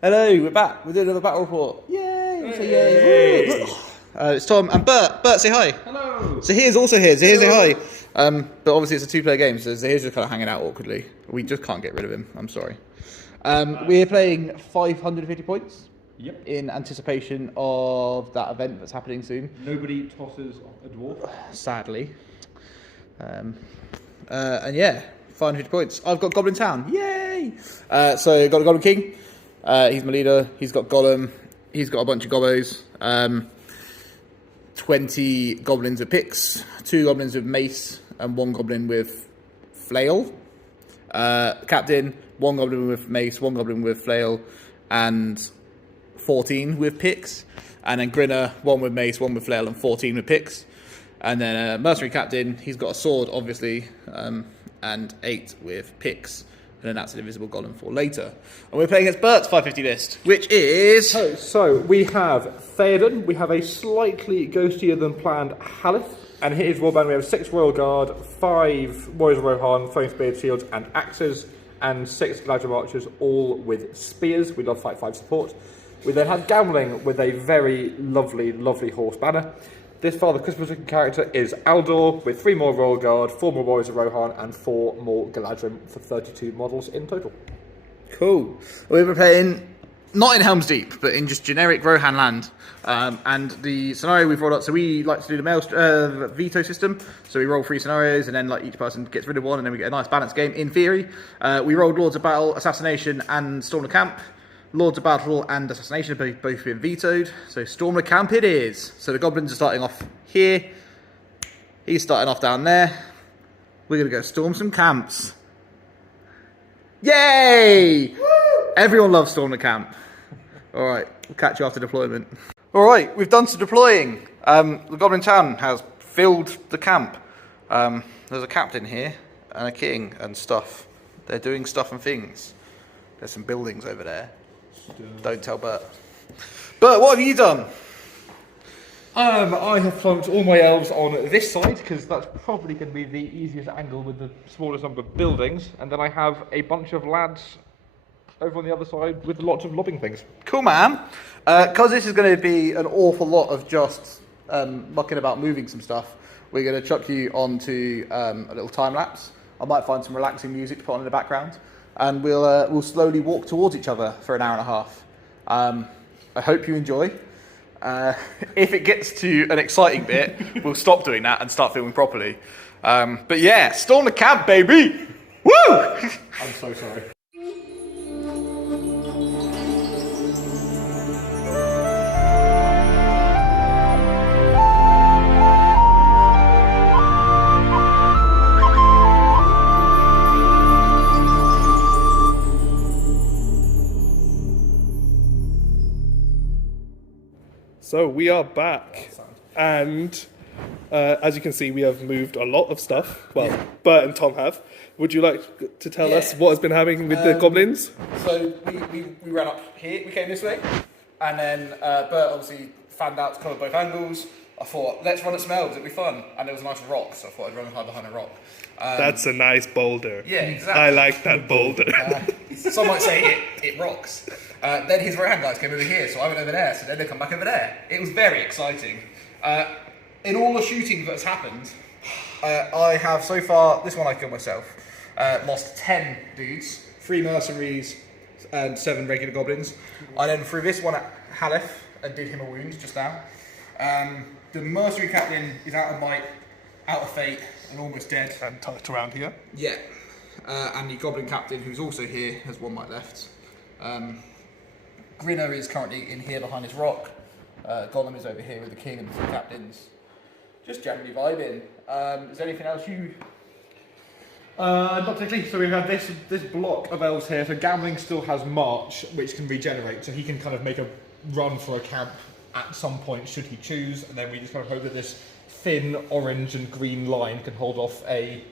Hello, we're back. We're doing another battle report. Yay! Say yay! It's Tom and Bert. Bert, say hi. Hello. Zahir's also here. Zahir, say hi. But obviously it's a two-player game, so Zahir's just kind of hanging out awkwardly. We just can't get rid of him. I'm sorry. We're playing 550 points. Yep. In anticipation of that event that's happening soon. Nobody tosses a dwarf. Sadly. And yeah, 550 points. I've got Goblin Town. Yay! So got a Goblin King. He's my leader. He's got Golem. He's got a bunch of gobos. 20 goblins with picks, 2 goblins with mace, and 1 goblin with flail. Captain, 1 goblin with mace, 1 goblin with flail, and 14 with picks. And then Grinner, 1 with mace, 1 with flail, and 14 with picks. And then mercenary captain, he's got a sword, obviously, and 8 with picks. And then that's an invisible golem for later. And we're playing against Bert's 550 list, which is... So we have Theoden, we have a slightly ghostier than planned Helm, and here is Warband. We have 6 Royal Guard, 5 Warriors of Rohan, throwing spears, shields, and axes, and 6 Gladiator Archers, all with spears. We love Fight 5 support. We then have Gambling with a very lovely, lovely horse banner. This Father Christmas looking character is Aldor with 3 more Royal Guard, 4 more Warriors of Rohan, and 4 more Galadrim for 32 models in total. Cool. We were playing not in Helm's Deep, but in just generic Rohan land. And the scenario we've rolled up, so we like to do the veto system. So we roll 3 scenarios, and then like each person gets rid of 1, and then we get a nice balanced game. In theory, we rolled Lords of Battle, Assassination, and Storm the Camp. Lords of Battle and Assassination have both been vetoed, so Storm the Camp it is. So the goblins are starting off here. He's starting off down there. We're going to go storm some camps. Yay! Woo! Everyone loves Storm the Camp. Alright, we'll catch you after deployment. Alright, we've done some deploying. The Goblin Town has filled the camp. There's a captain here, and a king, and stuff. They're doing stuff and things. There's some buildings over there. Don't tell Bert. Bert, what have you done? I have plunked all my elves on this side, because that's probably going to be the easiest angle with the smallest number of buildings, and then I have a bunch of lads over on the other side with lots of lobbing things. Cool, man. Because this is going to be an awful lot of just mucking about moving some stuff, we're going to chuck you onto a little time lapse. I might find some relaxing music to put on in the background, and we'll slowly walk towards each other for an hour and a half. I hope you enjoy. If it gets to an exciting bit, we'll stop doing that and start filming properly. But yeah, storm the camp, baby! Woo! I'm so sorry. So we are back, and as you can see, we have moved a lot of stuff. Well, Bert and Tom have. Would you like to tell us what has been happening with the goblins? So we ran up here, we came this way, and then Bert obviously fanned out to cover both angles. I thought, let's run at some elves, it'll be fun. And there was a nice rock, so I thought I'd run behind a rock. That's a nice boulder. Yeah, exactly. I like that boulder. Some might say it rocks. Then his right hand guys came over here, so I went over there, so then they come back over there. It was very exciting. In all the shooting that's happened, I have so far, this one I killed myself, lost 10 dudes, 3 mercenaries and 7 regular goblins. I then threw this one at Halef and did him a wound just now. The mercenary captain is out of might, out of fate, and almost dead. And tucked around here. Yeah. And the goblin captain, who's also here, has 1 might left. Grinner is currently in here behind his rock. Golem is over here with the king and the 3 captains. Just generally vibing. Is there anything else you... Not particularly. So we have this block of elves here. So Gambling still has March, which can regenerate, so he can kind of make a run for a camp at some point should he choose, and then we just kind of hope that this thin orange and green line can hold off a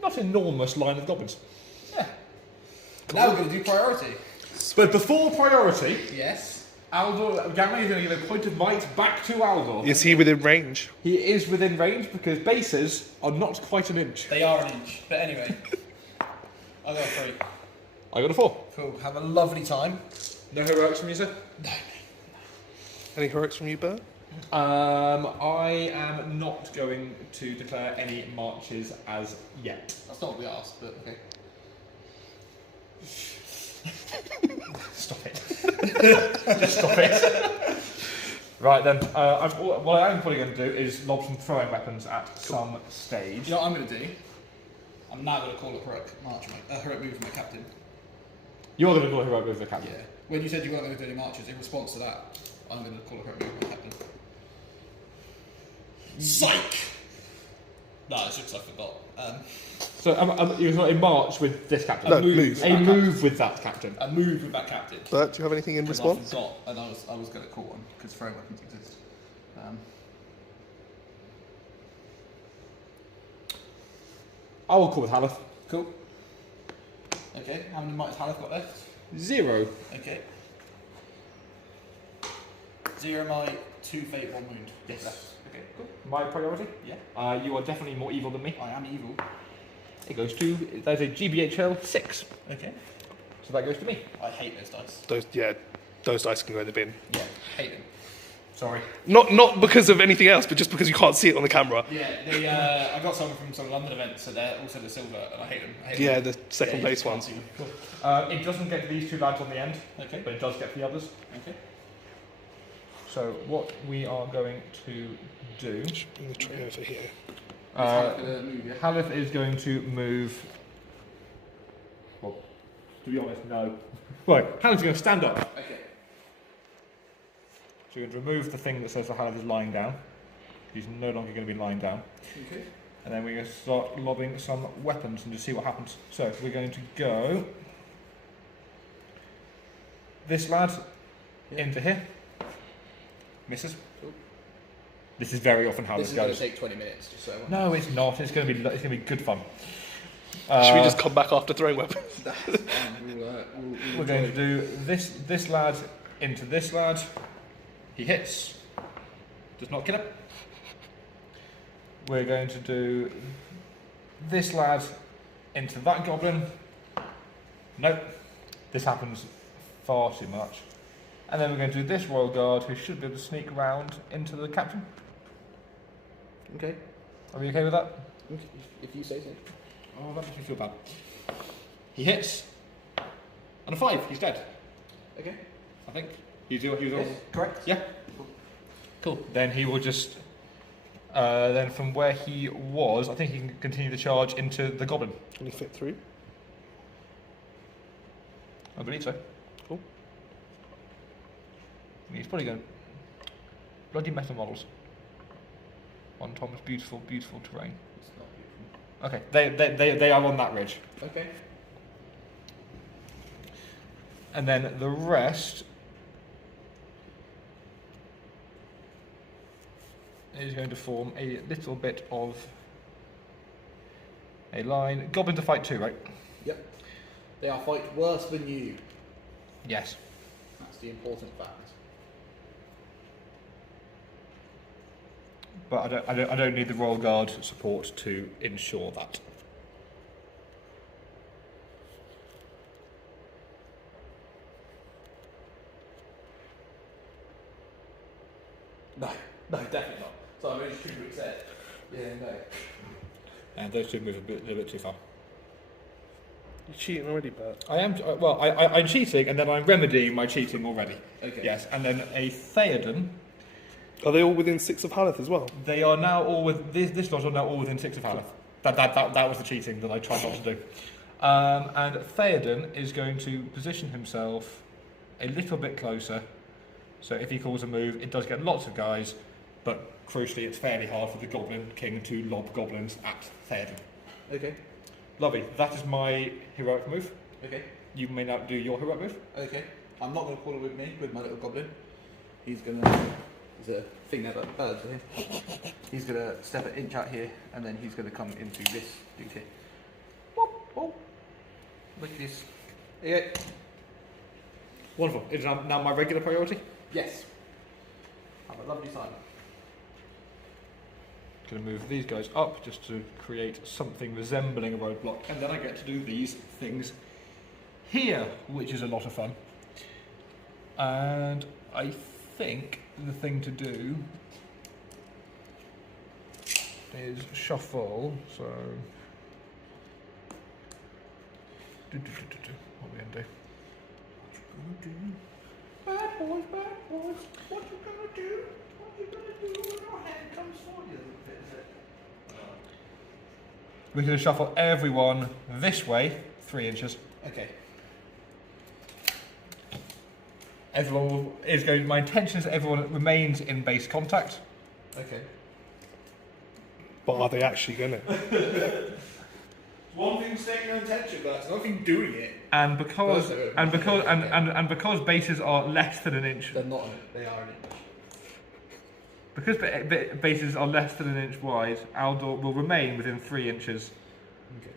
not enormous line of goblins. Yeah. Now we're going to do priority. But before priority, yes, Aldor, Gambling is going to give a point of might back to Aldor. Is he within range? He is within range because bases are not quite an inch. they are an inch. But anyway, I got a 3. I got a 4. Cool. Have a lovely time. No heroics from you, sir? Any heroics from you, Bert? I am not going to declare any marches as yet. That's not what we asked, but okay. Stop it. Just stop it. Right then, what I'm probably going to do is lob some throwing weapons at some stage. You know what I'm going to do? I'm now going to call a heroic march, heroic move for my captain. You're going to call a heroic move for the captain? Yeah. When you said you weren't going to do any marches, in response to that, I'm going to call a heroic move for my captain. Psych! No, it's just I forgot. So you're not in march with this captain? No, move. A move with that captain. A move with that captain. Bert, do you have anything in response? I forgot, and I was going to call one because throwing weapons exist. I will call with Haleth. Cool. Okay, how many might has Haleth got left? 0. Okay. 0 might, 2 fate, 1 wound. Yes. Left. Okay, cool. My priority? Yeah. You are definitely more evil than me. I am evil. It goes to, there's a GBHL 6. Okay. So that goes to me. I hate those dice. Those dice can go in the bin. Yeah, hate them. Sorry. Not because of anything else, but just because you can't see it on the camera. Yeah, they, I got some from some London events, so they're also the silver, and I hate them. Yeah, the second place you ones. can't see them. Cool. It doesn't get to these two lads on the end, Okay. but it does get to the others. Okay. So what we are going to do... Bring the tray over here. Haleth gonna move, yeah? Haleth is going to move... Well, to be honest, no. Right, Haleth's going to stand up. Okay. So you're going to remove the thing that says that Haleth is lying down. He's no longer going to be lying down. Okay. And then we're going to start lobbing some weapons and just see what happens. So we're going to go... This lad into here. Misses. Cool. This is very often how This this is going to goes. take 20 minutes, just so. No, it's not. It's going to be good fun. Should we just come back after throwing weapons? We're going to do this lad into this lad. He hits. Does not kill him. We're going to do this lad into that goblin. Nope. This happens far too much. And then we're going to do this royal guard, who should be able to sneak around into the captain. Okay. Are we okay with that? If you say so. Oh, that makes me feel bad. He hits. And a 5. He's dead. Okay. I think. He's all Correct? Yeah. Cool. Then he will just... then from where he was, I think he can continue the charge into the goblin. Can he fit through? I believe so. Cool. He's probably going... Bloody metal models. On Tom's beautiful, beautiful terrain. It's not beautiful. Okay, they are on that ridge. Okay. And then the rest is going to form a little bit of a line. Goblin to fight 2, right? Yep. They are fight worse than you. Yes. That's the important fact. But I don't need the Royal Guard support to ensure that. No, definitely not. So I'm just Kubrick said. Yeah, no. And those two move a bit too far. You're cheating already, Bert. I am. Well, I'm cheating, and then I'm remedying my cheating already. Okay. Yes, and then a Theoden. Are they all within 6 of Haleth as well? They are now all with this lot are now all within 6 of Haleth. That was the cheating that I tried not to do. And Theoden is going to position himself a little bit closer. So if he calls a move, it does get lots of guys, but crucially, it's fairly hard for the Goblin King to lob goblins at Theoden. Okay. Lovely. That is my heroic move. Okay. You may now do your heroic move. Okay. I'm not going to call it with me, with my little goblin. He's going to... There's a thing there about birds for him. He's going to step an inch out here, and then he's going to come into this dude here. Whoop, whoop. Like this. Yeah. Wonderful. Is it now my regular priority? Yes. Have a lovely time. Going to move these guys up just to create something resembling a roadblock, and then I get to do these things here, which is a lot of fun. And I think the thing to do is shuffle. So, what are we going to do? Bad boys, what you gonna do? What you gonna do when your hand comes for you? We're going to shuffle everyone this way, 3 inches. Okay. Everyone is going. My intention is that everyone remains in base contact. Okay. But are they actually gonna? One thing saying your intention, but it's another thing doing it. And because bases are less than an inch. They're not. They are an inch. Because bases are less than an inch wide, Aldor will remain within 3 inches. Okay.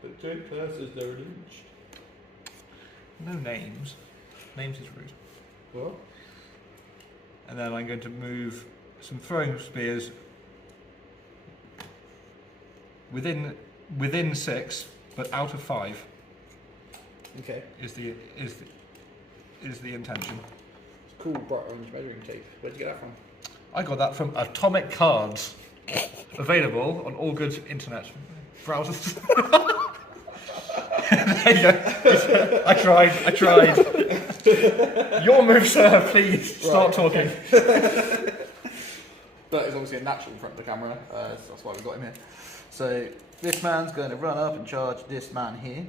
But don't class as they're an inch. No names. Names is rude. What? And then I'm going to move some throwing spears within 6, but out of 5. Okay. Is the intention. It's cool bright orange measuring tape. Where'd you get that from? I got that from Atomic Cards, available on all good internet browsers. There you go. I tried. Your move, sir. Please start talking. That is obviously a natural in front of the camera, so that's why we got him here. So this man's going to run up and charge this man here.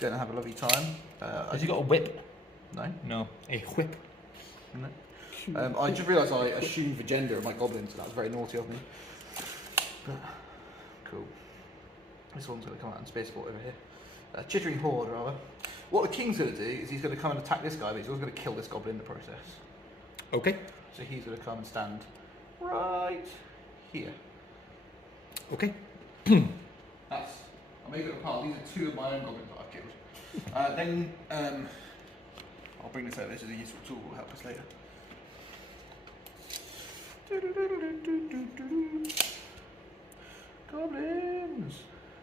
Going to have a lovely time. Has he got a whip? No. No, a whip. No. I just realised I assumed the gender of my goblins, so that was very naughty of me. But, cool. This one's going to come out and spaceport over here. Chittering horde, rather. What the king's going to do is he's going to come and attack this guy, but he's also going to kill this goblin in the process. Okay. So he's going to come and stand right here. Okay. That's. I'll make it a pile. These are 2 of my own goblins that I've killed. Then I'll bring this over. This is a useful tool. Will help us later. Goblins,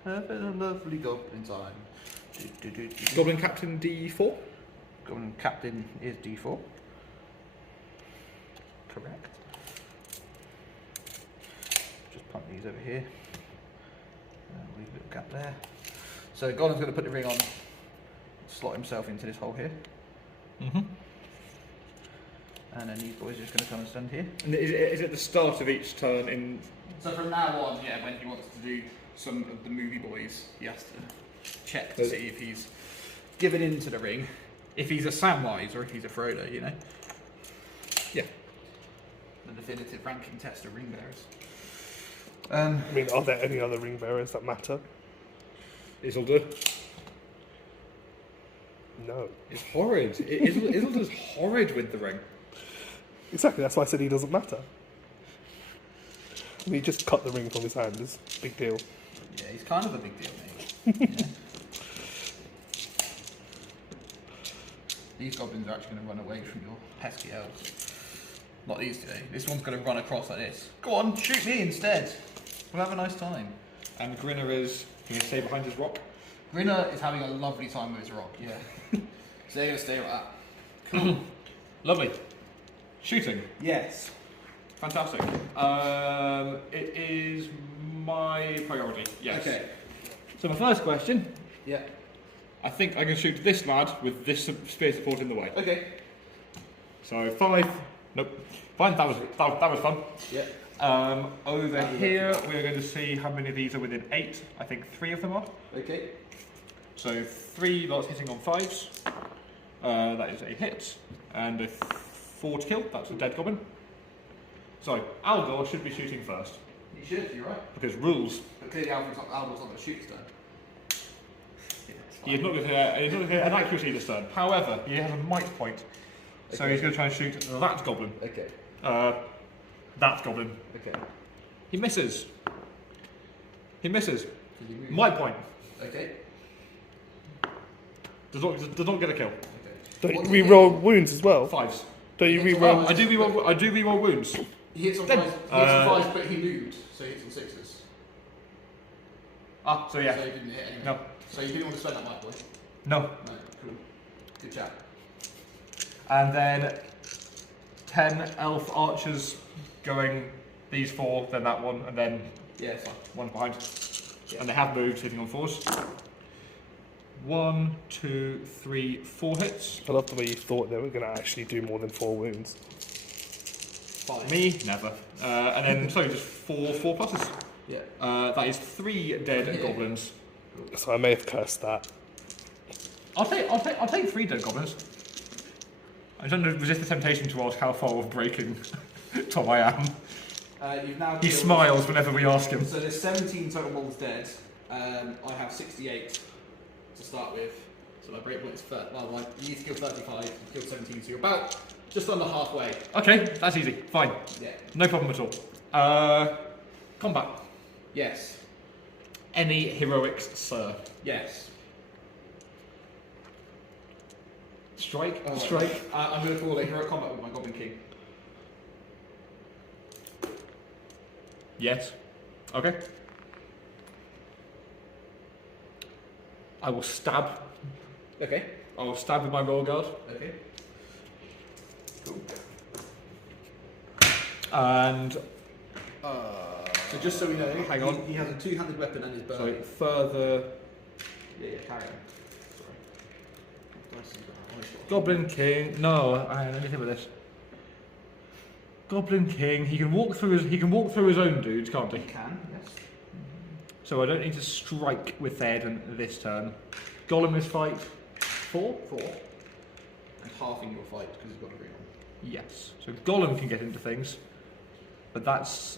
having a lovely goblin time. Goblin Captain D4. Goblin Captain is D4. Correct. Just pump these over here. Leave a little gap there. So Goblin's going to put the ring on, slot himself into this hole here. Mm-hmm. And then these boys are just going to come and stand here. And is it the start of each turn in? So from now on, yeah, when he wants to do some of the movie boys, he has to check to see if he's given into the ring, if he's a Samwise or if he's a Frodo, you know? Yeah. The definitive ranking test of ring bearers. I mean, are there any other ring bearers that matter? Isildur. No. It's horrid. Isildur's horrid with the ring. Exactly, that's why I said he doesn't matter. I mean, he just cut the ring from his hand. It's a big deal. Yeah, he's kind of a big deal, mate. Yeah. These goblins are actually going to run away from your pesky elves. Not these today. This one's going to run across like this. Go on, shoot me instead. We'll have a nice time. And Grinner is, can you stay behind his rock? Grinner is having a lovely time with his rock, yeah. So they're going to stay like that. Cool. Lovely. Shooting. Yes. Fantastic. It is my priority, yes. Okay. So my first question, Yeah. I think I can shoot this lad with this spear support in the way. Okay. So 5, nope, fine, that was fun. Yeah. Over here, we're going to see how many of these are within 8. I think 3 of them are. Okay. So 3 lots hitting on 5s. That is a hit. And a 4 to kill. That's a dead goblin. So Aldor should be shooting first. You should, you're right. Because rules. But clearly Aldor's not going to shoot his turn. He is not going to get an accuracy this turn. However, he has a might point. So Okay. he's going to try and shoot that goblin. Okay. That goblin. Okay. He misses. He misses. Did he move? Might point. Okay. Does not get a kill. Okay. Don't you What's re-roll wounds as well? 5s. Don't you It's re-roll? well. I do reroll wounds. He hits on Then, 5s, but he moved, so he hits on 6s. So yeah. So he didn't hit anything. No. So you didn't want to spend that might point? No. No. Cool. Good chat. And then 10 elf archers going these 4, then that one, and then Yeah, it's fine. one behind. Yeah. And they have moved, hitting on 4s. 1, 2, 3, 4 hits. I love the way you thought they were going to actually do more than 4 wounds. 5. Me, never. And then, sorry, just 4 pluses. Yeah. That is 3 dead goblins. So I may have cursed that. I'll take 3 dead goblins. I don't resist the temptation to ask how far off breaking Tom I am. You've now He killed- smiles whenever we ask him. So there's 17 total wolves dead. I have 68 to start with. So my breakpoint is 30. Well, you need to kill 35. You killed 17, so you're about just under halfway. Okay, that's easy. Fine. Yeah. No problem at all. Combat. Yes. Any heroics, sir? Yes. Strike. Oh, Strike. I'm going to call it heroic combat with my Goblin King. Yes. Okay. I will stab. Okay. I will stab with my roll guard. Okay. Cool. And So just so we know, Hang on. He has a two-handed weapon and his bow. so further. Yeah, carry on. Sorry. Goblin King. No, let me think about this. Goblin King. He can walk through his own dudes, can't he? He can, yes. So I don't need to strike with Theoden this turn. Golem is fight 4. 4. And halving your fight because he's got a green on. Yes. So Golem can get into things, but that's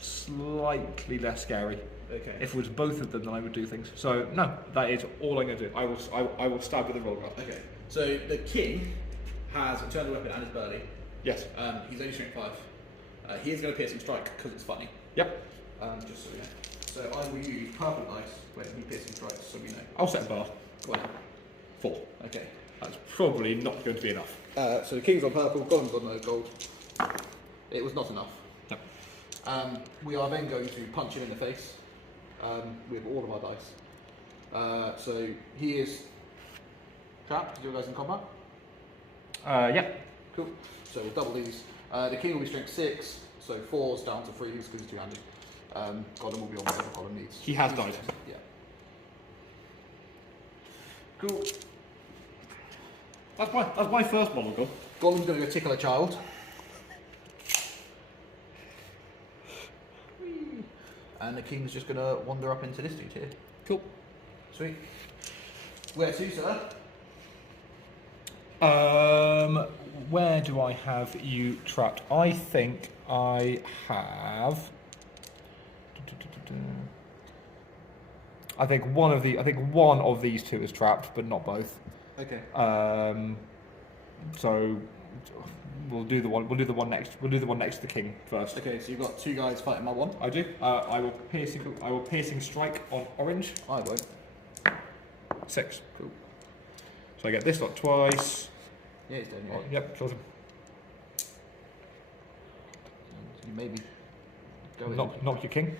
slightly less scary. Okay. If it was both of them, then I would do things. So no, that is all I'm going to do. I will stab with a roll guard. Okay. So the king has a two-handed weapon and his burly. Yes. He's only strength 5. He is going to piercing strike because it's funny. Yep. Just so we know. So I will use purple dice when he piercing strikes, so we know. I'll set a bar. Go on. 4. Okay. That's probably not going to be enough. So the king's on purple, Golem's on gold. It was not enough. No. We are then going to punch him in the face with all of our dice. So he is trapped. You guys in combat? Yeah. Cool. So we'll double these. The king will be strength 6, so 4's down to 3s because he's two-handed. Golem will be on whatever Golem needs. He has died. Yeah. Cool. That's my first model goal. Golem's going to go tickle a child. And the king's just going to wander up into this dude here. Cool. Sweet. Where to, sir? Where do I have you trapped? I think I have. I think one of these two is trapped, but not both. Okay. So we'll do the one next to the king first. Okay, so you've got 2 guys fighting my one. I do. I will piercing strike on orange. I won't. 6. Cool. So I get this lot twice. Yeah, he's dead. Oh, yep, kills him. You maybe go in. Knock your king.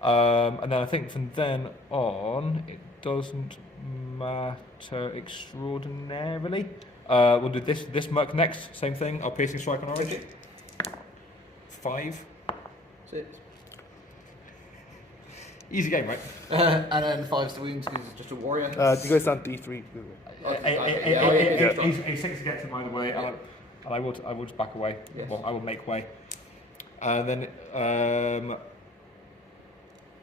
And then I think from then on, it doesn't matter extraordinarily. We'll do this merc next. Same thing. I'll piercing strike on orange. 5. 6. Easy game, right? And then 5's the wounds because it's just a warrior. Do you guys down D3? A 6 gets him either way, and I will just back away. Yes. Well, I will make way. And then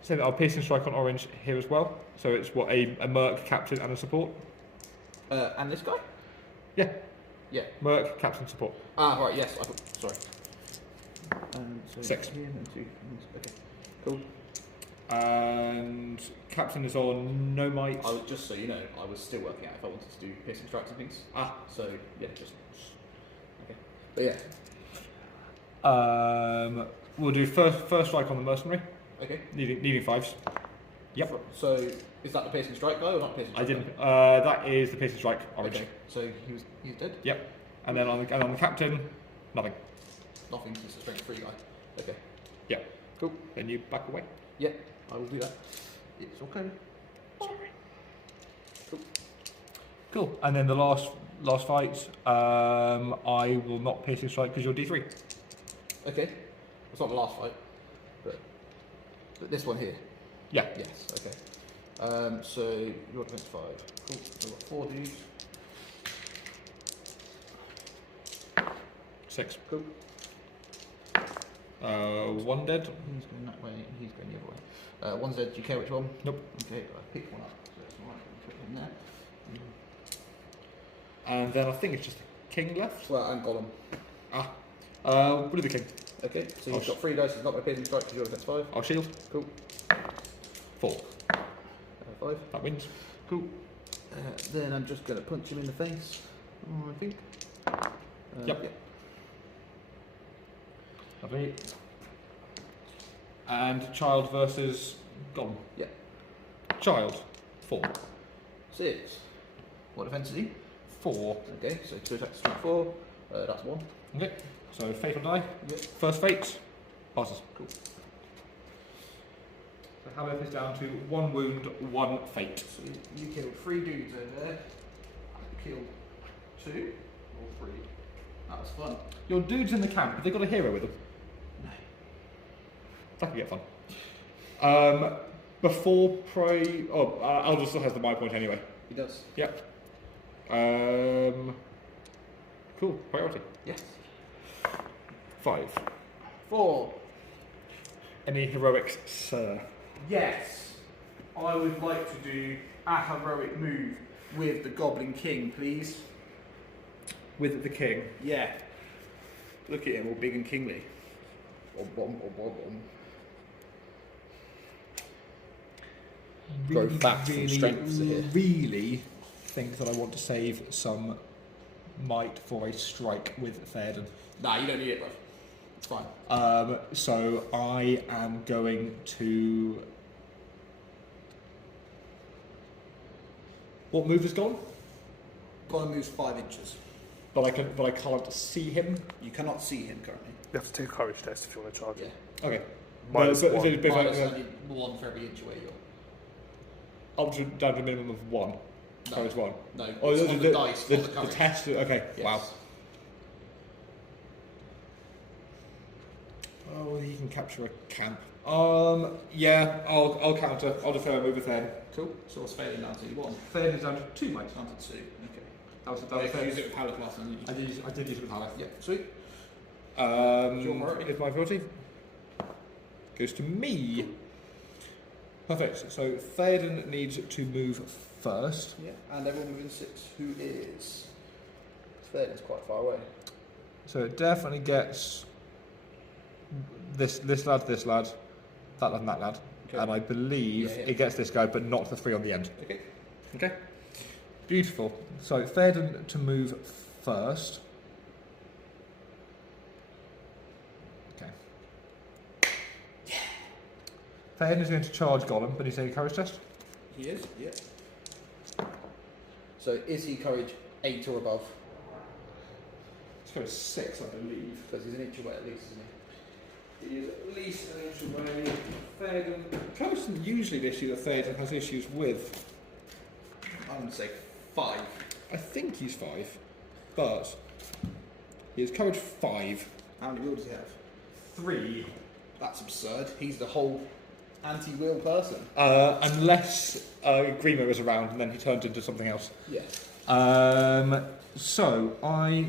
so I'll piercing strike on orange here as well. So it's what a merc, captain, and a support. And this guy? Yeah, Yeah. merc, captain, support. Right, yes. Sorry. So 6. here and 2. Okay. Cool. And captain is on no might. Just so you know, I was still working out if I wanted to do piercing strikes and things. So, yeah, just... Okay. But yeah. We'll do first strike on the mercenary. Okay. Needing 5s. Yep. So, is that the piercing strike guy or not piercing I strike didn't. guy? That is the piercing strike orange. Okay. So, he's dead? Yep. And then on the captain, nothing. Nothing since the strength 3 guy. Okay. Yep. Cool. Then you back away. Yeah, I will do that. It's okay. Sorry. Cool. Cool. And then the last fight, I will not piercing strike because you're D3. Okay. It's not the last fight, but this one here. Yeah. Yes. Okay. So you're defense 5. Cool. So we've got 4 dudes. 6. Cool. 1 dead. He's going that way. He's going the other way. 1's dead. Do you care which one? Nope. Okay. I picked one up. So that's all right. Put him there. And then I think it's just the king left. Well, and Gollum. We'll do the king. Okay. So you've got 3 dice. He's not going to piercing strike because you're defense 5. I'll shield. Cool. 4. 5. That wins. Cool. Then I'm just going to punch him in the face. I think. Yep. Yeah. Lovely. And child versus Goblin. Yeah. Child. 4. 6. What defense is he? 4. Okay, so 2 attacks, strike 4. That's 1. Okay. So fate will die. Yep. First fate. Passes. Cool. So Hamlet is down to 1 wound, 1 fate. So you killed 3 dudes over there. I killed 2 or 3. That was fun. Your dude's in the camp, but they got a hero with them. No. That could get fun. Before prey. Oh, Aldo still has the my point anyway. He does. Yep. Cool. Priority. Yes. 5. 4. Any heroics, sir? Yes. I would like to do a heroic move with the Goblin King, please. With the king. Yeah. Look at him, all big and kingly. Grow fat from strength here. Really think that I want to save some might for a strike with Theoden. Nah, you don't need it, bro. It's fine. So I am going to. What move is gone? Gollum moves 5 inches. But I can't see him. You cannot see him currently. You have to do a courage test if you want to charge Yeah. it. Okay. Minus but, one. if I- Minus only 1 for every inch away you're. up to down to a minimum of 1. No. So it's 1. No, Oh, it's on the dice, The, not the the courage. test. Okay. Yes. Wow. Oh, he can capture a camp. Yeah, I'll counter. I'll defer a move with Theoden. Cool. So what's failing down to 1? Theoden's down to 2 mites. Down to 2. Okay. That was Use it with power class and I did use it with Haleth. Yeah, sweet. Your priority. If my priority goes to me. Perfect. So Theoden needs to move first. Yeah, and everyone moving 6. Who is? Theoden's quite far away. So it definitely gets this lad, that lad, and that lad. Okay. And I believe Yeah. it gets this guy, but not the 3 on the end. Okay. Okay. Beautiful. So Theoden to move first. Okay. Yeah. Theoden is going to charge Gollum, but he's taking a courage test. He is, yeah. So is he courage 8 or above? It's courage 6, I believe. Because he's an inch away at least, isn't he? He is at least an inch away. Theoden. Courage isn't usually the issue that Theoden has issues with. I'm going to say 5. I think he's 5, but he has courage 5. How many will does he have? 3. That's absurd. He's the whole anti-will person. Unless Grimo is around and then he turns into something else. Yeah. So I.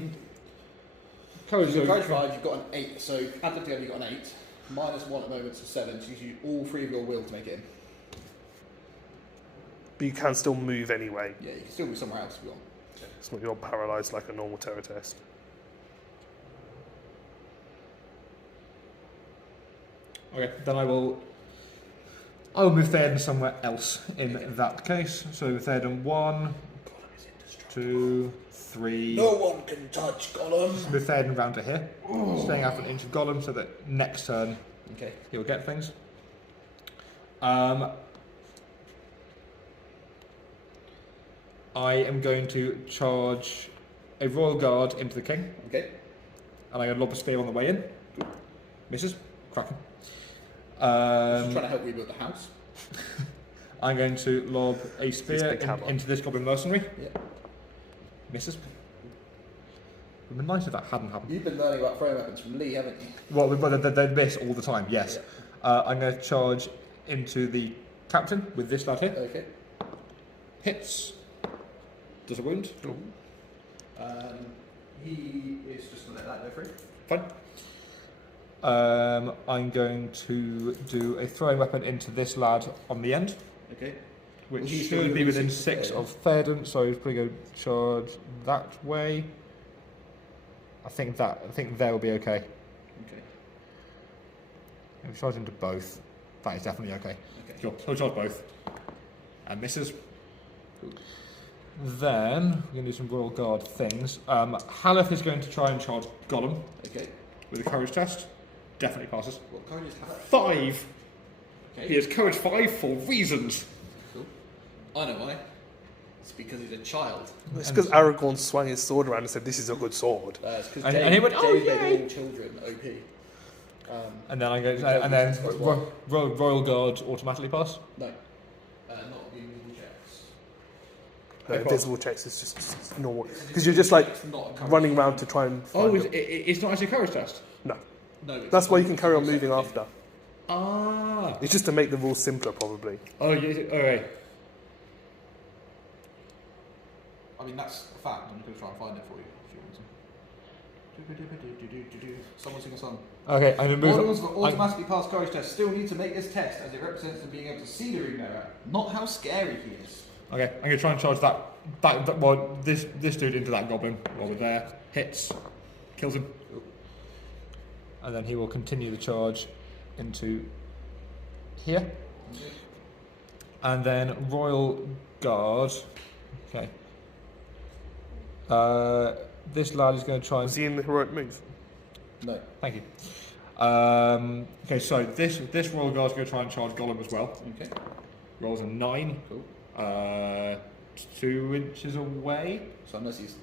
So you've got courage 5, you've got an 8. So add them together, you've got an 8. Minus 1 at the moment, so 7. So you use all 3 of your will to make it in. But you can still move anyway. Yeah, you can still be somewhere else if you want. It's not you're paralysed like a normal terror test. Okay, then I will move Theoden somewhere else in that case. So Theoden 1, 2, 3. No one can touch Gollum. Move Theoden round to here, staying out an inch of Gollum, so that next turn Okay. he'll get things. I am going to charge a Royal Guard into the King, Okay. and I'm going to lob a spear on the way in. Misses. Cracking. Just trying to help rebuild the house. I'm going to lob a This spear big hammer. into this Goblin Mercenary. Yeah. Misses. It would be nice if that hadn't happened. You've been learning about throwing weapons from Lee, haven't you? Well, they miss all the time, yes. Yeah. I'm going to charge into the captain with this lad here. Okay. Hits. Does a wound. He is just going to let that go free. Fine. I'm going to do a throwing weapon into this lad on the end. Okay. Which He's should gonna be be within 6 6 of Theoden, so he's probably going to charge that way. I think there will be okay. Okay. If we charge into both, that is definitely okay. Okay. Sure, so charge both. And misses. Then we're going to do some Royal Guard things. Haleth is going to try and charge Gollum Okay. with a courage test. Definitely passes. What courage is Haleth? 5. Okay. He has courage 5 for reasons. Cool. I know why. It's because he's a child. It's because Aragorn swung his sword around and said, "This is a good sword." It's because And he went, "Oh, made yay!" all children OP. And then I go, and then Royal Guard automatically pass. No. Not invisible checks. Invisible checks is just normal. Because you're just like It's not a courage. running around to try and find them. It's not actually a courage test. No. No. It's That's not. why you can carry on moving after. Ah. It's just to make the rules simpler, probably. Oh, yeah. Okay. I mean, that's a fact. I'm going to try and find it for you if you want to. Someone sing a song. Okay, I'm going to move. Models for automatically pass courage test still need to make this test as it represents them being able to see the ring bearer, not how scary he is. Okay, I'm going to try and charge this dude into that goblin while we're there. Hits, kills him, and then he will continue the charge into here, and then Royal Guard. Okay. This lad is going to try and. Was he in the heroic move? No. Thank you. Okay, so this Royal Guard is going to try and charge Gollum as well. Okay. Rolls a 9. Cool. 2 inches away. So unless he's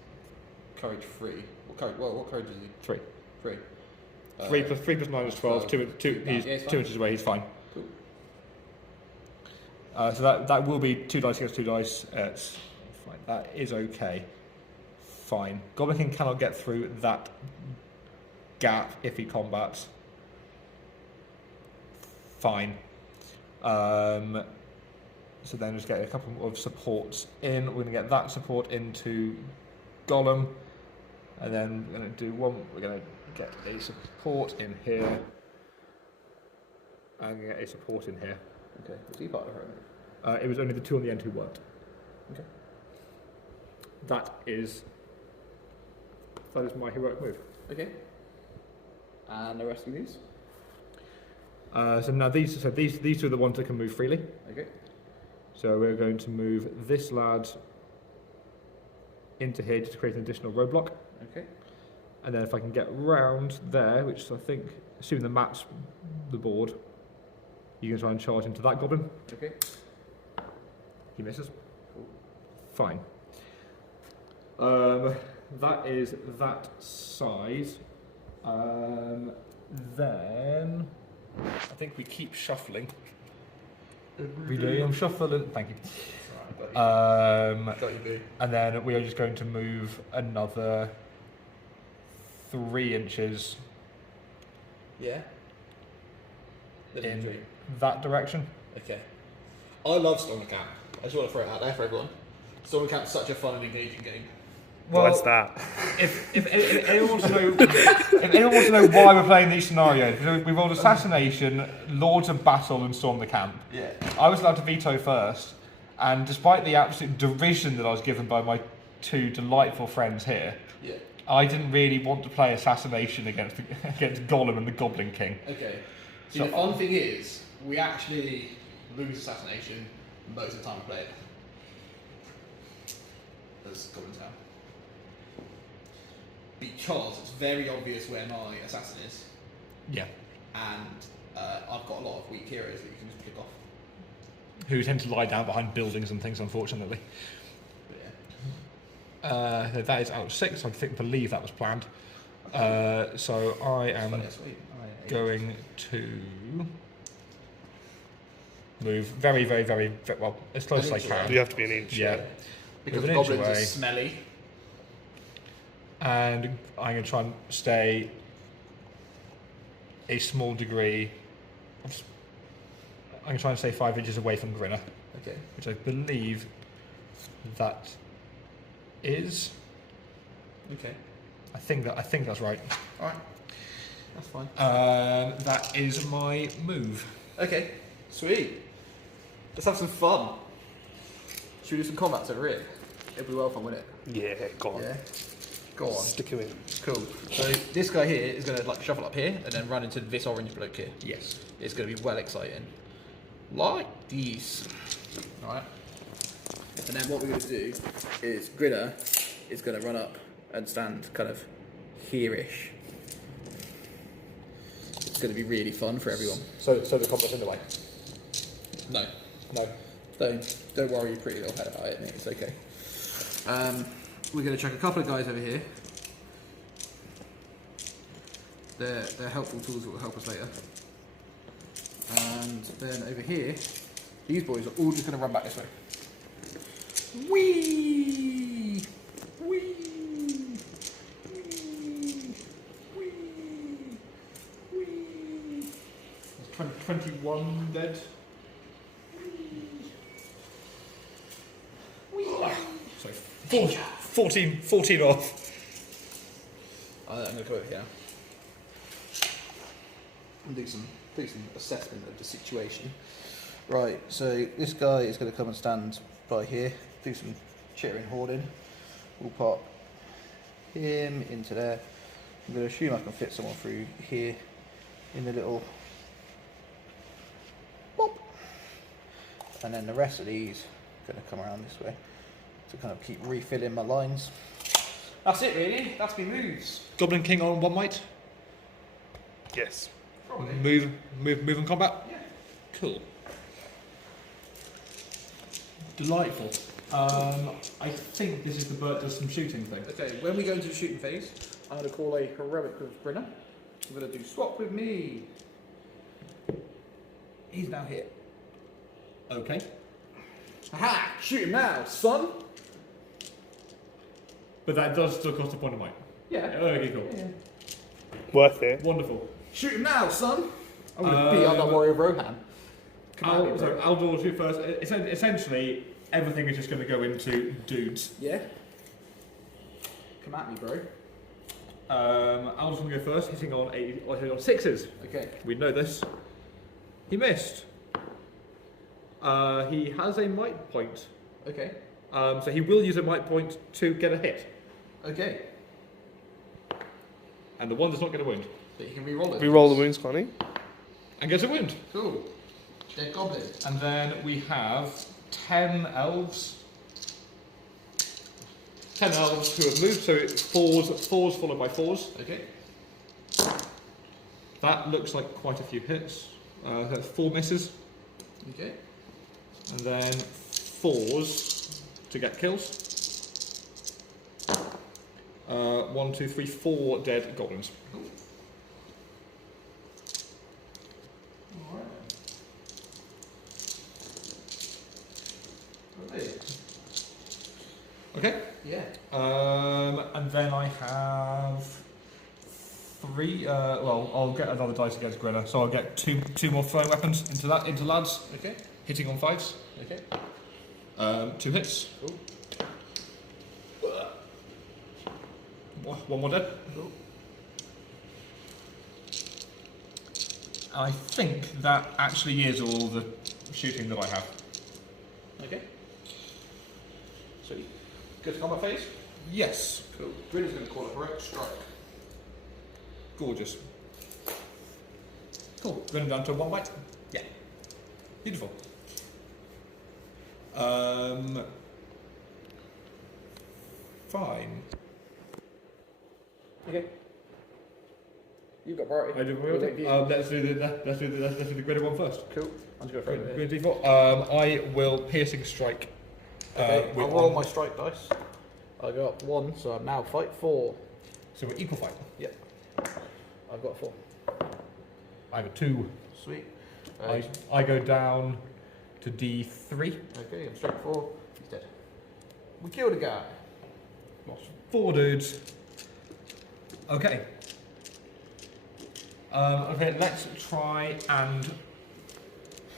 courage free. What courage is he? 3. 3. 3 plus 9 is 12. 2 yeah, he's it's 2 fine. inches away, he's fine. Cool. So that will be 2 dice against 2 dice. It's fine. That is okay. Fine. Goblin King cannot get through that gap if he combats. Fine. So then just get a couple of supports in. We're going to get that support into Gollum. And then we're going to do one. We're going to get a support in here. And get a support in here. Okay. Was he part of her? It was only the 2 on the end who weren't. Okay. That is my heroic move. Okay. And the rest of these? So now these two are the ones that can move freely. Okay. So we're going to move this lad into here just to create an additional roadblock. Okay. And then if I can get round there, which I think, assuming the map's the board, you can try and charge into that goblin. Okay. He misses. Cool. Fine. That is that size. Then I think we keep shuffling. We do. I'm shuffling. Thank you. And then we are just going to move another 3 inches Yeah. in that direction. Okay. I love Storm Camp. I just want to throw it out there for everyone. Storm Camp is such a fun and engaging game. Well, What's that? If anyone wants to know, if anyone wants to know why we're playing these scenarios, we rolled Assassination, Lords of Battle, and Storm the Camp. Yeah. I was allowed to veto first, and despite the absolute derision that I was given by my 2 delightful friends here, Yeah. I didn't really want to play Assassination against Gollum and the Goblin King. Okay. See, So- the fun thing is, we actually lose Assassination most of the time we play it. As Goblin Town. Because it's very obvious where my assassin is, Yeah. and I've got a lot of weak heroes that you can just pick off. Who tend to lie down behind buildings and things, unfortunately. But yeah. That is out of 6. I believe that was planned. So I am Funny, sweet. going to move very, very, very, well, as close as I An inch can. Do you have to be an inch? Yeah. Because Move an inch goblins are away. smelly. And I'm going to try and stay a small degree. I'm going to try and stay 5 inches away from Grinner, Okay. which I believe that is. Okay. I think that's right. All right. That's fine. That is my move. Okay. Sweet. Let's have some fun. Should we do some combats over here? It'll be well fun, won't it? Yeah, go on. Yeah. Go on. Stick him in. Cool. So this guy here is going to like shuffle up here and then run into this orange bloke here. Yes. It's going to be well exciting. Like this. Alright. And then what we're going to do is Grinner is going to run up and stand kind of here-ish. It's going to be really fun for everyone. So the combat's in the way. No. No. Don't worry your pretty little head about it, mate. It's okay. We're going to chuck a couple of guys over here. They're helpful tools that will help us later. And then over here, these boys are all just going to run back this way. Whee! Whee! Whee! Whee! Whee! 21 dead. Sorry, 14 off. I'm going to go over here and do some assessment of the situation. Right, so this guy is going to come and stand by here, do some chittering hoarding. We'll pop him into there. I'm going to assume I can fit someone through here in the little bop. And then the rest of these are going to come around this way to kind of keep refilling my lines. That's it really, that's my moves. Goblin King on 1 might. Yes. Probably. Move and combat. Yeah. Cool. Delightful. I think this is the Bert does some shooting thing. Okay, when we go into the shooting phase, I'm going to call a heroic with Brenner. I'm going to do swap with me. He's now here. Okay. Aha! Shoot him now, son! But that does still cost a point of might. Yeah. Okay, cool. Yeah. Worth it. Wonderful. Shoot him now, son! I'm going to beat up that warrior of Rohan. I'll do all two first. Essentially, everything is just going to go into dudes. Yeah? Come at me, bro. Al's going to go first, hitting on 6s. Okay. We know this. He missed. He has a might point. Okay. So he will use a might point to get a hit. Okay. And the one does not get a wound. But you can re-roll it. Re-roll the wounds, Connie. And gets a wound. Cool. Dead goblin. And then we have 10 elves. 10 elves who have moved, so it's fours followed by 4s. Okay. That looks like quite a few hits. That's 4 misses. Okay. And then 4s to get kills. 1, 2, 3, 4 dead goblins. Cool. Alright then. Okay. Yeah. And then I have 3. Well, I'll get another dice against Grinner, so I'll get two more throwing weapons into lads, Okay. hitting on 5s. Okay. 2 hits. Cool. 1 more dead. Cool. I think that actually is all the shooting that I have. Okay. Sweet. Good to combat phase? Yes. Cool. Grinner's going to call it heroic strike. Gorgeous. Cool. Going down to 1 bite? Yeah. Beautiful. Fine. Okay. You've got priority. I do. Let's do the Grinner one first. Cool. I'm just going to throw it Grinner D4. I will piercing strike. Okay, with I'll roll one. my strike dice. I got 1, so I'm now fight 4. So we're equal fight. Yep. I've got 4. I have a 2. Sweet. I go down to D3. Okay, I'm strike 4. He's dead. We killed a guy. Lost 4 dudes. Okay. Okay, let's try and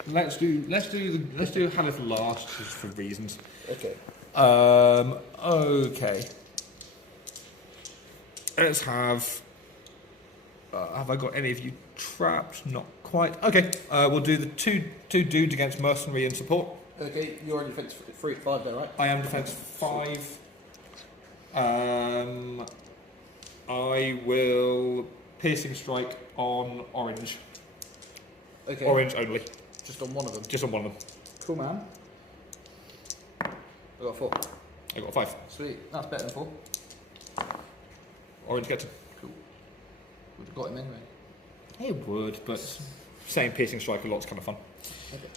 let's do Halith last just for reasons. Okay. Okay. Let's have. Have I got any of you trapped? Not quite. Okay. We'll do the two dudes against mercenary and support. Okay, you're on defense 3 5 there, right? I am defense 5. I will piercing strike on orange. Okay. Orange only. Just on one of them. Just on one of them. Cool, man. I got a 4. I got a 5. Sweet. That's better than 4. Orange gets him. Cool. Would have got him anyway. It would, but saying piercing strike a lot's kind of fun. Okay.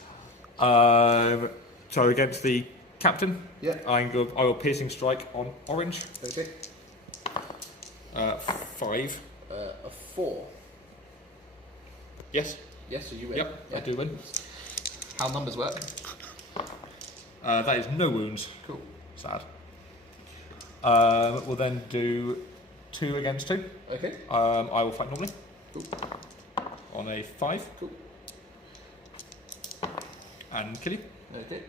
So against the captain, Yeah. I will piercing strike on orange. Okay. 5. A 4. Yes. Yes, so you win. Yep, Yeah. I do win. How numbers work? That is no wounds. Cool. Sad. We'll then do 2 against 2. Okay. I will fight normally. Cool. On a 5. Cool. And kill you. Okay.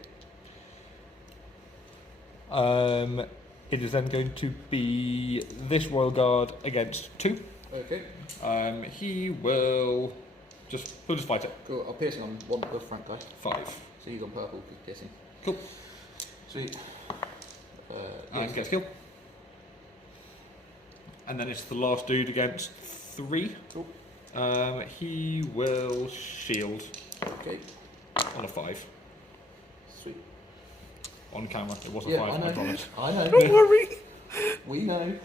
It is then going to be this Royal Guard against 2. Okay. He will he'll just fight it. Cool. I'll piercing on one of Frank guy. 5. So he's on purple, piercing. Cool. Sweet. And gets killed. And then it's the last dude against 3. Cool. He will shield Okay. on a 5. Sweet. On camera, it was a Yeah, 5. I know. promise. I know. Don't worry. We know.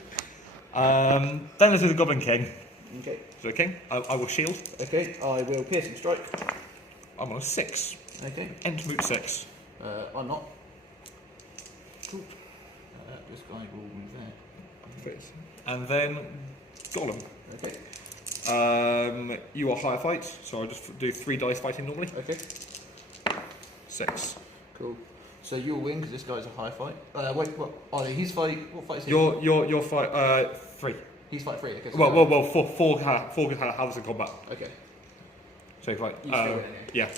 Then there's the Goblin King. Okay. So the King, I will shield. Okay. I will piercing strike. I'm on a 6. Okay. Entmoot 6. I'm not. Cool. This guy will move there. And then Golem. Okay. You are higher fight, so I'll just do 3 dice fighting normally. Okay. 6. Cool. So you'll win because this guy's a high fight. Wait, what? Oh, he's fight. What fight is he? Your fight 3. He's fight 3. Okay. So Well, 4 halves in combat. Okay. So fight. You still win anyway. Yeah.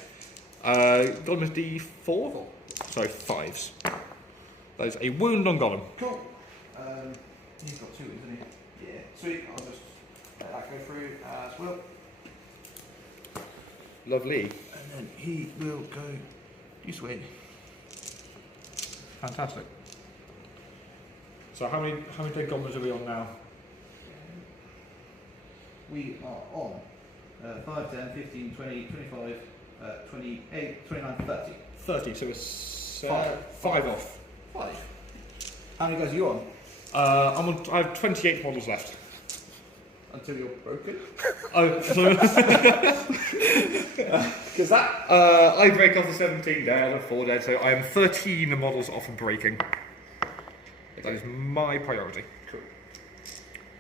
Golem is D4. 4. So 5s. That is a wound on Golem. Cool. He's got 2, isn't he? Yeah. Sweet. I'll just let that go through as well. Lovely. And then he will go. You sweet. Fantastic. So how many dead goblins are we on now? We are on 5, 10, 15, 20, 25, 28, 29, 30. 30, so it's 5 off. 5. How many guys are you on? I have 28 models left. Until you're broken? Oh, so Because that. I break off the 17 dead, I have 4 dead, so I am 13 models off of breaking. That is my priority. Cool.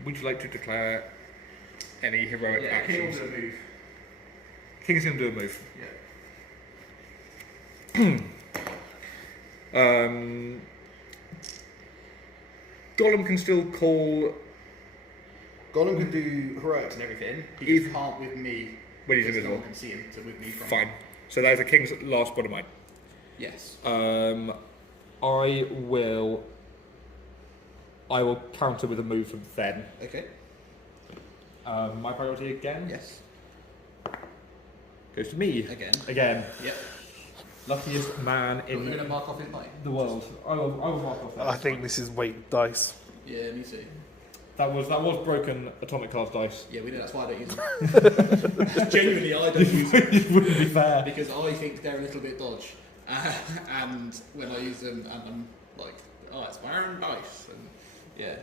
Would you like to declare any heroic actions? King's gonna move. King's going to do a move. Yeah. Gollum can still call Gollum can do heroics and everything. He just can't with me. when he's because no invisible. one can see him to with me from. Fine. So that is the King's last one of mine. Yes. I will counter with a move from then. Okay. My priority again Yes. goes to me. Again. Yep. Luckiest man We're in going to mark off his night. the world. I will mark off that. I think this is weight dice. Yeah, me too. That was broken atomic class dice. Yeah, we know that's why I don't use them. Just genuinely, I don't use them. It wouldn't be fair. Because I think they're a little bit dodge. And when I use them, and I'm like, oh, it's my own dice. And yeah.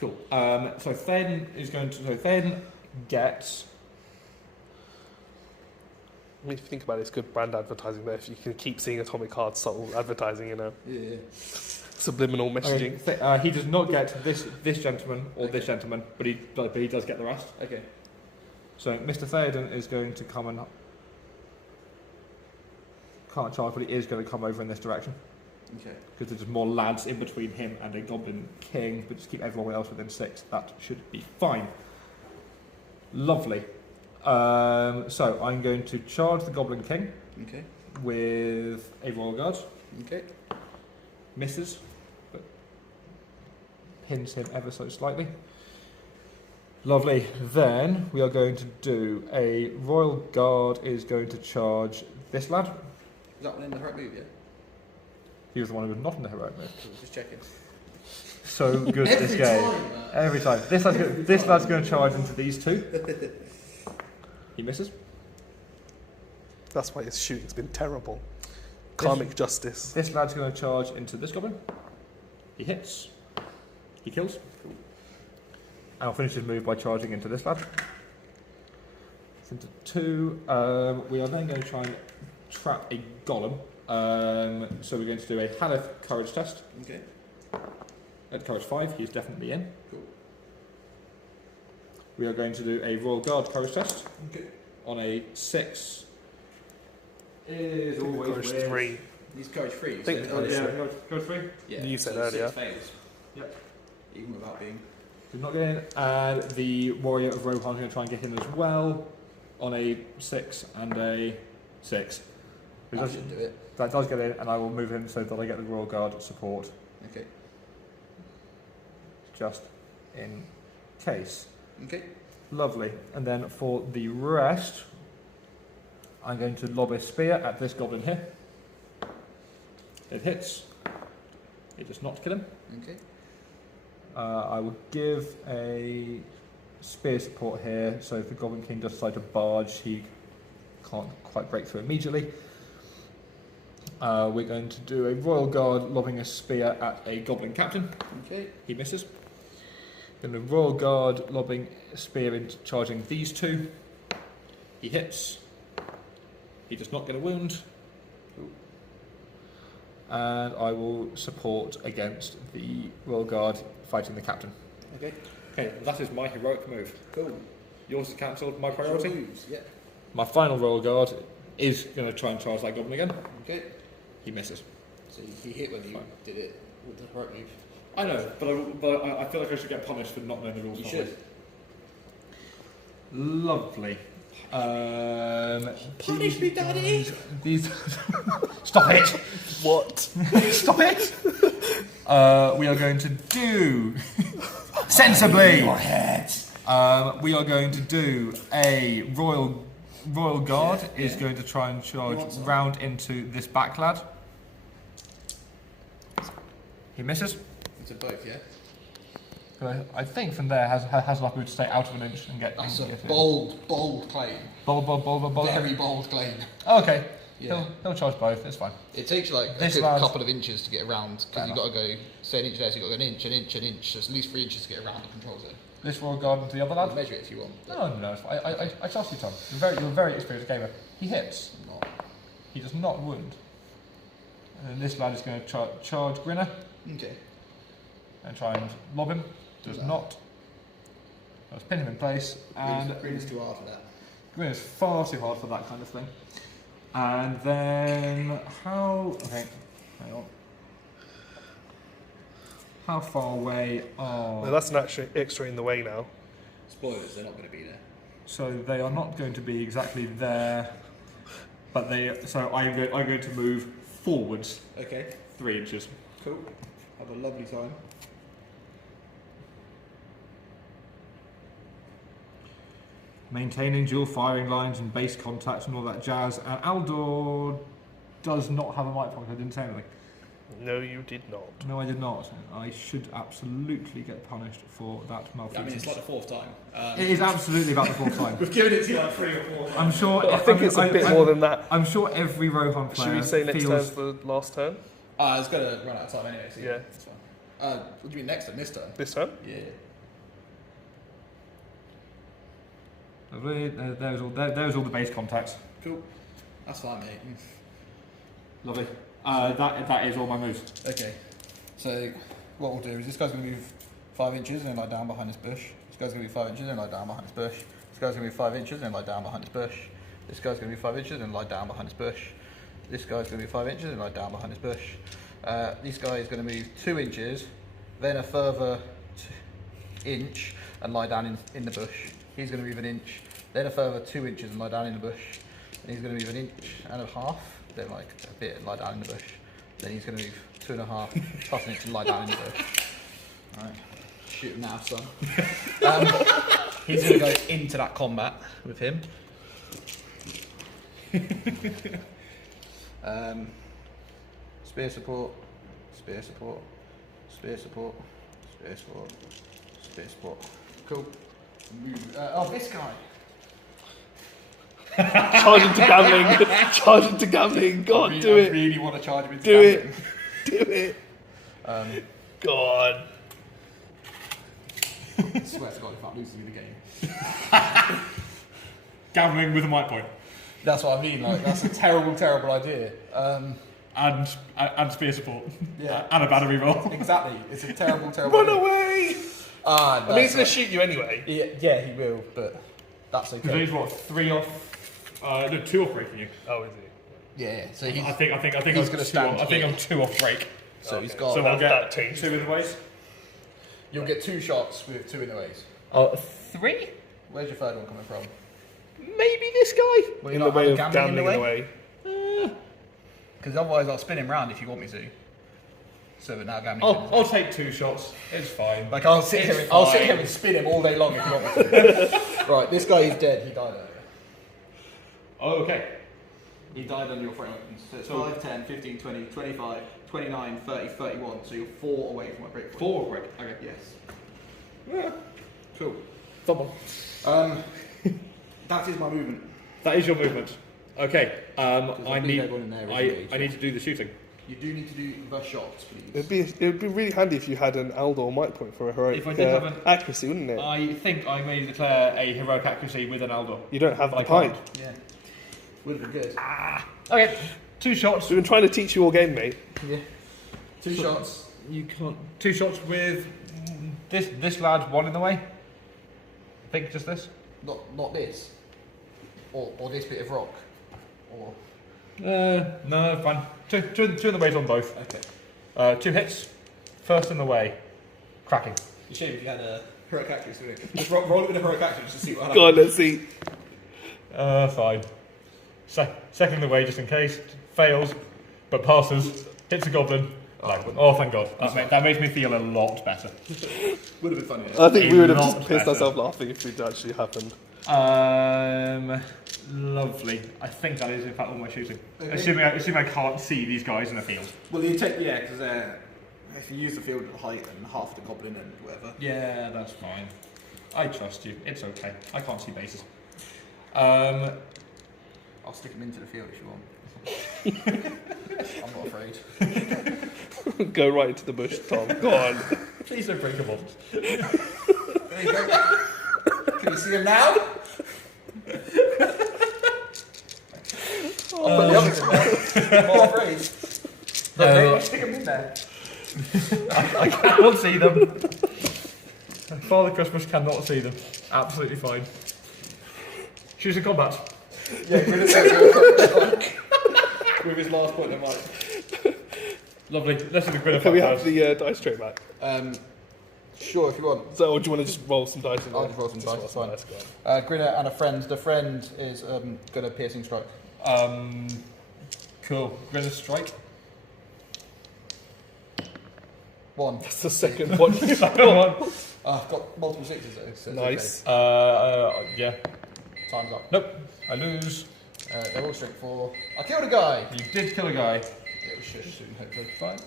Cool. So Theoden is going to. So Theoden gets. I mean, if you think about it, it's good brand advertising there. If you can keep seeing Atomic Heart subtle advertising, you know, Yeah. subliminal messaging. He does not get this gentleman or this gentleman, but he does get the rest. Okay. So Mr. Theoden is going to come and can't charge, but he is going to come over in this direction. Okay. Because there's more lads in between him and a goblin king, but just keep everyone else within 6. That should be fine. Lovely. So I'm going to charge the goblin king. Okay. With a royal guard. Okay. Misses, but pins him ever so slightly. Lovely. Then we are going to do a royal guard is going to charge this lad. Is that one in the heroic move, yeah? He was the one who was not in the heroic move. Cool, just checking. So good this game. Every time. This lad's going to charge into these two. He misses. That's why his shooting's been terrible. Karmic justice. This lad's going to charge into this goblin. He hits. He kills. Cool. And I'll finish his move by charging into this lad. It's into 2. We are then going to try and trap a golem. So we're going to do a Haleth courage test. Okay. At courage 5, he's definitely in. Cool. We are going to do a royal guard courage test. Okay. On a 6. Is always Courage weird. 3. He's courage 3. I think so Courage 3. yeah, You said so earlier. 6 fails. Yep. Even without being. Did not get in. And the warrior of Rohan's going to try and get in as well. On a 6 and a 6. That should do it. That does get in, and I will move him so that I get the royal guard support. Okay. Just in case. Okay. Lovely. And then for the rest, I'm going to lob a spear at this goblin here. It hits. It does not kill him. Okay. I will give a spear support here, so if the Goblin King does decide to barge, he can't quite break through immediately. We're going to do a Royal Guard lobbing a spear at a Goblin Captain. Okay. He misses. Then the Royal Guard lobbing a spear into charging these two. He hits. He does not get a wound. And I will support against the Royal Guard fighting the Captain. Okay. Okay, that is my heroic move. Cool. Yours is cancelled, my priority. Moves, yeah. My final Royal Guard is going to try and charge that Goblin again. Okay. He misses. So he hit when you did it with the heroic move. I know, but I feel like I should get punished for not knowing the rules. You properly. should. Lovely. Punish me, Daddy! These Stop it! What? Stop it! We are going to do sensibly. We are going to do a royal guard is going to try and charge round into this back lad. He misses. It's a both, yeah. I think from there has enough move to stay out of an inch and get. That's a get bold claim. Bold. Very bold claim. Oh, okay. Yeah. He'll charge both. It's fine. It takes you like a This good lad's- couple of inches to get around because you've got to go, say an inch there, so you've got to go an inch, so it's at least 3 inches to get around the control zone. This royal guard into the other I'll lad. measure it if you want. but No, it's fine. I trust you, Tom. You're a very experienced gamer. He hits. I'm not. He does not wound. And then this lad is going to charge Grinner Okay. and try and lob him. Does not. Let's pin him in place. And Green's too hard for that. Grinner's far too hard for that kind of thing. And then how? Okay, hang on. How far away are? No, that's an extra in the way now. Spoilers, they're not going to be there. So they are not going to be exactly there, but they. So I'm going to move forwards Okay. 3 inches. Cool. Have a lovely time. Maintaining dual firing lines and base contacts and all that jazz. And Aldor does not have a microphone. I didn't say anything. No, you did not. No, I did not. I should absolutely get punished for that I malfeasance. mean, it's like the fourth time. It is absolutely about the fourth time. We've given it to you like 3 or 4 times. I'm sure. I think it's a bit more than that. I'm sure every Rohan player Should we say next feels. turn's the last turn? It's going to run out of time anyway, so Yeah. it's fine. What do you mean next turn? This turn? This turn? Yeah. Lovely. There's all the base contacts. Cool. That's fine, mate. Lovely. That is all my moves. Okay. So what we'll do is this guy's going to move 5 inches and then lie down behind this bush. This guy's going to be 5 inches and lie down behind this bush. This guy's going to be 5 inches and lie down behind this bush. This guy's going to be 5 inches and lie down behind this bush. This guy's going to be 5 inches and lie down behind this bush. This guy is going to move 2 inches, then a further inch and lie down in the bush. He's going to move an inch, then a further 2 inches and lie down in the bush. And he's going to move an inch and a half, then like a bit and lie down in the bush. Then he's going to move 2.5 plus an inch and lie down in the bush. Alright, shoot him now, son. He's going to go into that combat with him. Spear support, spear support, spear support, spear support, spear support. Cool. This guy. Charge into gambling. Charge into gambling. God, do it. I really want to charge him into Do gambling. it. Do it. God. I swear to God, if I'm losing the game. Gambling with a might point. That's what I mean, like, that's a terrible, terrible idea. And spear support. Yeah. And a battery roll. Exactly, it's a terrible, terrible Run idea. away. Ah, I mean, he's going to shoot you anyway. Yeah, he will, but that's Because okay. he's what, 3 off? No, 2 off breaking you. Oh, is he? Yeah, so he's, I think he's I'm gonna 2 stand off, I think here. I'm 2 off break. so Okay. he's got. So I'll get that changes 2 in the ways. You'll get 2 shots with 2 in the ways. 3? Where's your third one coming from? Maybe this guy. Well, In you're the not way having of gambling in the way. Because otherwise I'll spin him round if you want me to. So that now gambling. I'll take 2 shots. It's fine. Like I'll sit here and spin him all day long if you want me to. Right, this guy is dead. He died earlier. Oh, okay. He died under your frame weapons. So it's 5, 10, 15, 20, 25, 29, 30, 31. So you're 4 away from my break point. 4 off break. Okay. Yes. Yeah. Cool. That is my movement. That is your movement. Okay. I I believe need. everyone in there is I engaged. need to do the shooting. You do need to do the shots, please. It would be really handy if you had an Aldor or might point for a heroic If I did have an- accuracy, wouldn't it? I think I may declare a heroic accuracy with an Aldor. You don't have But the I pint. can't. Yeah. Would have been good. Okay. 2 shots. We've been trying to teach you all game, mate. Yeah. 2 shots. You can't. 2 shots with this lad. 1 in the way. I think just this. Not this. Or this bit of rock. Or. No, fine. Two in the ways on both. Okay. 2 hits. First in the way. Cracking. You shame if you had a heroic accuracy, wouldn't it? Just roll it with a heroic accuracy to see what Go happens. on, let's see. Fine. Second in the way just in case. Fails, but passes. Hits a goblin. Oh, thank God. That makes me feel a lot better. Would have been funny. I think we would have A just lot pissed better. ourselves laughing if it actually happened. Lovely. I think that is in fact all my shooting. Okay. Assuming I can't see these guys in the field. Well, you take because if you use the field at height and half the goblin and whatever. Yeah, that's fine. I trust you. It's okay. I can't see bases. Um, I'll stick him into the field if you want. I'm not afraid. Go right into the bush, Tom. Go on. please don't break a bond. There you go. Can you see him now? I'll put the others in there. I'm not afraid. Stick him in there. I cannot see them. Father Christmas cannot see them. Absolutely fine. Choose a combat. Yeah, with his last point in mind. Lovely. Let's do the grid of Can we fun have first. the dice tray back? Sure, if you want. So, or do you want to just roll some dice? I'll just roll some dice, it's fine. Go on. Grinner and a friend. The friend is got a piercing strike. Cool. Grid strike. 1. That's the second one. Second one. I've got multiple 6s though. So it's Nice. Yeah. Okay. Time's up. Nope. I lose. They're all strength 4. I killed a guy. You did kill a guy. It was shush soon, hopefully. Fine.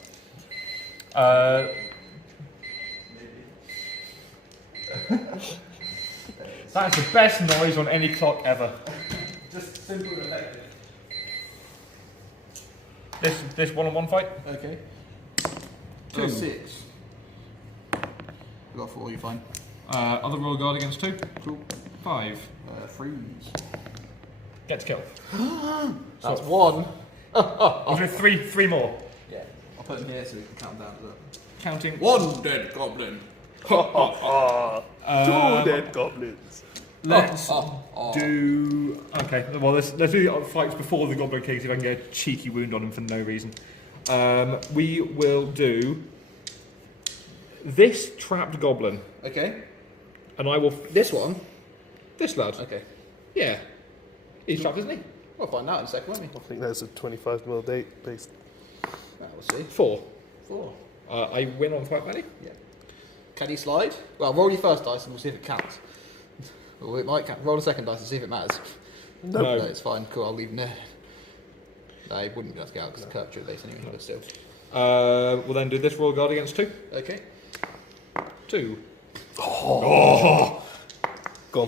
That's the best noise on any clock ever. Just simple and effective. This one-on-one fight. Okay. 2. 6. I got 4, you're fine. Other roll guard against 2. Cool. 5. Freeze. Get to kill. That's 1. I'll do 3 more. Yeah. I'll put them here so we can count down to that. Counting. 1 dead goblin. 2 dead goblins. Let's do. Okay, well, let's do fights before the Goblin King, see if I can get a cheeky wound on him for no reason. We will do this trapped goblin, Okay. and I will. This one? This lad. Okay. Yeah. He's trapped, isn't he? We'll find out in a second, won't we? I think there's a 25mm date based. We'll see. 4. 4. I win on fight value. Yeah. Can he slide? Well, roll your first dice and we'll see if it counts. Or it might count. Roll the second dice and see if it matters. No. No, it's fine. Cool, I'll leave him there. No, he wouldn't be able to get out because it's curvature base anyway, but still. We'll then do this royal guard against 2. Okay. 2. Gone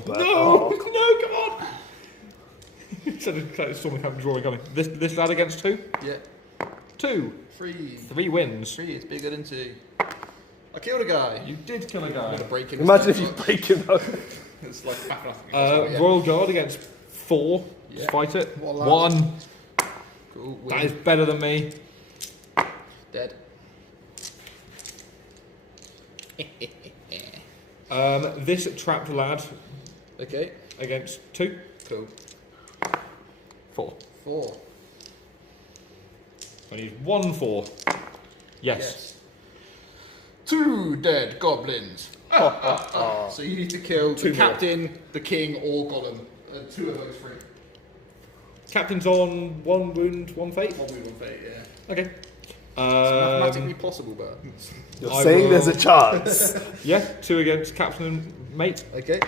back. No! No, come on! Instead of storming camp drawing coming. This lad against 2. Yeah. 2. 3. 3 wins. 3 is bigger than 2. I killed a guy. You did kill a I'm guy. gonna break him. Imagine if you break him up. It's like back off. Royal guard against 4. Yeah. Just fight it. What 1. Cool. That is better than me. Dead. This trapped lad Okay. against 2. Cool. 4. 4. I need 1 4. Yes. 2 dead goblins. So you need to kill the 2 more. captain, the king, or golem. 2 of those 3. Captain's on 1 wound, 1 fate. 1 move, 1 fate, yeah. Okay. It's mathematically possible, but. You're I saying will- there's a chance. Yeah, 2 against captain and mate. Okay.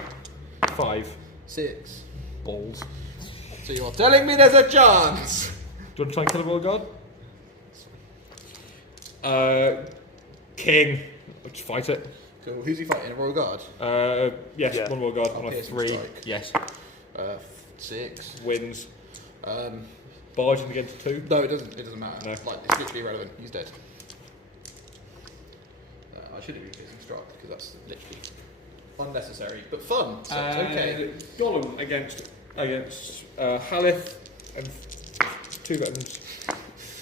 5. 6. Balls. So you're telling me there's a chance? Do you want to try and kill a royal guard? King. Let's fight it. Cool. Who's he fighting? A royal guard? Yes, Yeah. 1 royal guard I'll on a pierce and 3. strike. Yes. 6. Wins. Um, Barging against 2. no, it doesn't. It doesn't matter. No. Like it's literally irrelevant. He's dead. I should have been piercing strike because that's literally unnecessary but fun. So it's okay. Gollum against Halith and 2 veterans.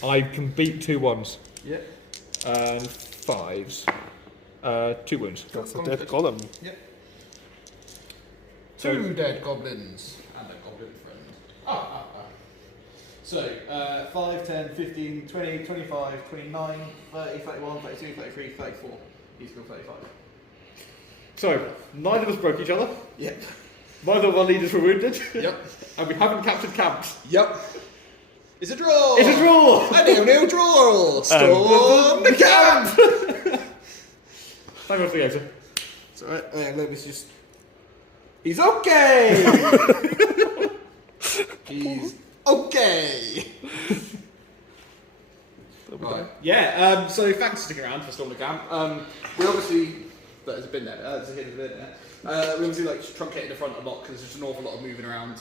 I can beat 2 1s Yeah. and 5s. 2 wounds. That's a dead golem. Yep. So- 2 dead goblins and a goblin friend. So, 5, 10, 15, 20, 25, 29, 30, 31, 32, 33, 34. He's got 35. So, neither of us broke each other. Yep. Neither of our leaders were wounded. Yep. And we haven't captured camps. Yep. It's a draw! It's a draw! A nil-nil draw! Storm the camp! Thank you for the answer. It's alright. Let me just... He's okay! He's okay! Right. Yeah, so thanks for sticking around for Storm the Camp. We obviously... There's a bin there. There's a hidden bin there. We obviously truncated the front a lot because there's just an awful lot of moving around.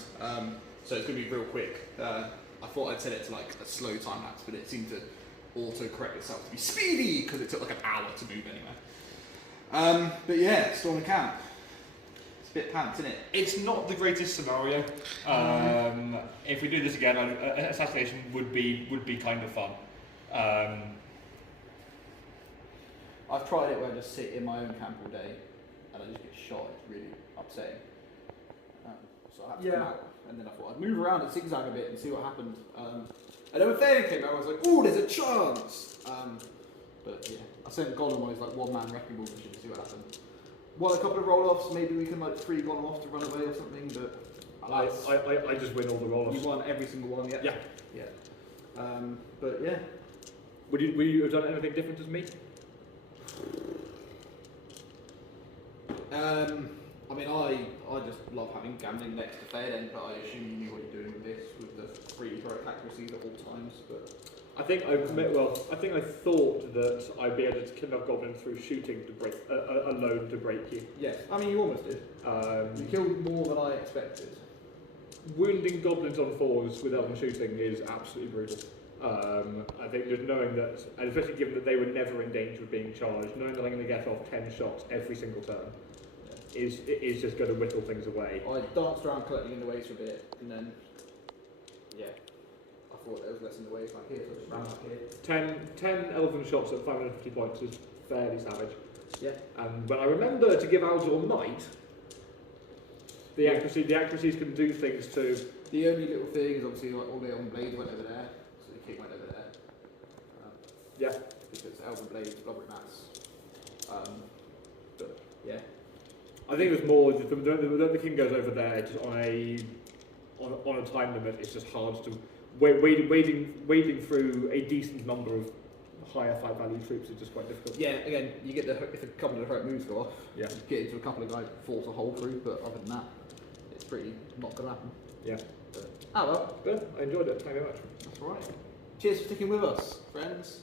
So it's going to be real quick. I thought I'd set it to a slow time lapse, but it seemed to auto-correct itself to be speedy because it took an hour to move anyway. But yeah, Storm the Camp. It's a bit pants, isn't it? It's not the greatest scenario. If we do this again, assassination would be kind of fun. I've tried it where I just sit in my own camp all day and I just get shot. It's really upsetting. So I had to come out, and then I thought I'd move around and zigzag a bit and see what happened. And then when Theoden came out, I was like, "Oh, there's a chance!" But yeah, I sent Gollum on his one-man wrecking ball mission to see what happened. Won a couple of roll-offs. Maybe we can free Gollum off to run away or something. But I just win all the roll-offs. you won every single one, yeah. Yeah. But yeah. Would you have done anything different as me? I mean, I just love having gambling next to Theoden, but I assume you knew what you're doing with this, with the free heroic accuracies at all times. But I think I thought that I'd be able to kill enough goblins through shooting to break alone to break you. yes, I mean you almost did. You killed more than I expected. Wounding goblins on 4s without them shooting is absolutely brutal. I think just knowing that, and especially given that they were never in danger of being charged, knowing that I'm going to get off 10 shots every single turn is just going to whittle things away. I danced around collecting in the waves for a bit, and then yeah, I thought there was less in the waves back here, so I just ran back here. 10 elven shots at 550 points is fairly savage. Yeah. And when I remember to give Alzor Might, the accuracies can do things too. The only little thing is obviously all the on blades went over there, so the king went over there. Yeah. Because it's Elven Blade, Blubbery Mats. But yeah. I think it was more the king goes over there just on a time limit. It's just hard to wading through a decent number of higher fight value troops is just quite difficult. Yeah, again, you get if a couple of heroic moves go off, Yeah. you get into a couple of guys force a hole through, but other than that, it's pretty not gonna happen. Yeah. But, well. But I enjoyed it. Thank you very much. That's all right. Cheers for sticking with us, friends.